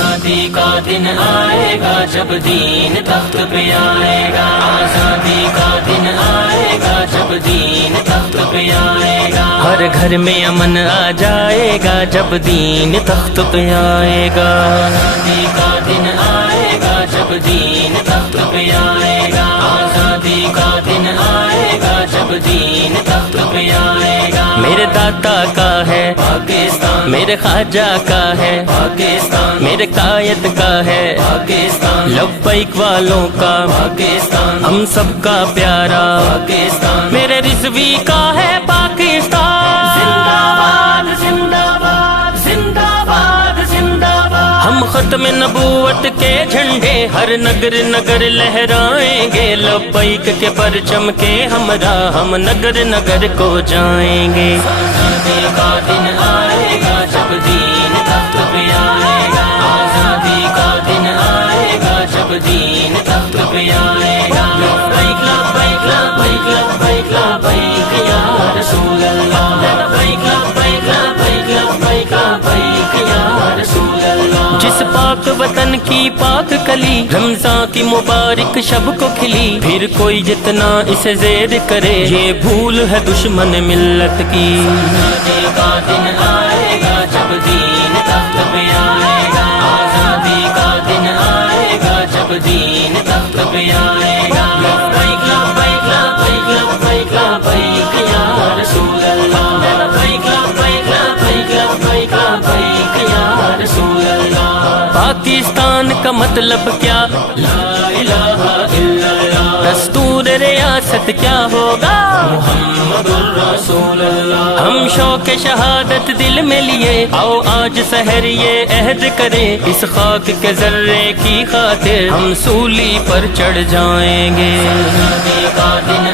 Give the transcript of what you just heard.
آزادی کا دن آئے گا جب دین تخت پہ آئے گا، آزادی کا دن آئے گا جب دین تخت پہ آئے گا، ہر گھر میں امن آ جائے گا جب دین تخت پہ آئے گا، آزادی کا دن آئے گا جب دین تخت پہ آئے گا، آزادی کا دن آئے گا جب دین تخت پہ آئے گا، میرے داتا کا ہے پاکستان، میرے خواجہ کا ہے پاکستان، میرے قائد کا ہے پاکستان، لبیک والوں کا پاکستان، ہم سب کا پیارا پاکستان، میرے رضوی کا ہے پاکستان، زندہ باد زندہ باد زندہ باد زندہ باد، ہم ختم نبوت کے جھنڈے ہر نگر نگر لہرائیں گے، لبیک کے پرچم کے ہمراہ ہم نگر نگر کو جائیں گے، آزادی کا دن آئے گا جب دین تخت پہ آئے گا، آزادی کا دن آئے گا جب دین تخت پہ آئے گا، لبیک لبیک لبیک لبیک لبیک یا رسول اللہ، لبیک لبیک لبیک لبیک لبیک یا رسول اللہ، جس پاک وطن کی پاک کلی رمضان کی مبارک شب کو کھلی، پھر کوئی جتنا اسے زیر کرے یہ بھول ہے دشمن ملت کی، آزادی کا دن آئے گا جب دین تخت پہ آئے گا، آزادی کا دن آئے گا جب دین تخت پہ آئے گا، لبیک لبیک لبیک لبیک لبیک یا رسول اللہ، لبیک لبیک لبیک لبیک لبیک یا رسول اللہ، پاکستان کا مطلب کیا؟ لا الہ الا اللہ، دستور ریاست کیا ہوگا؟ محمد الرسول اللہ، ہم شوق شہادت دل میں لیے آؤ آج سحر یہ عہد کریں، اس خاک کے ذرے کی خاطر ہم سولی پر چڑھ جائیں گے، آزادی کا دن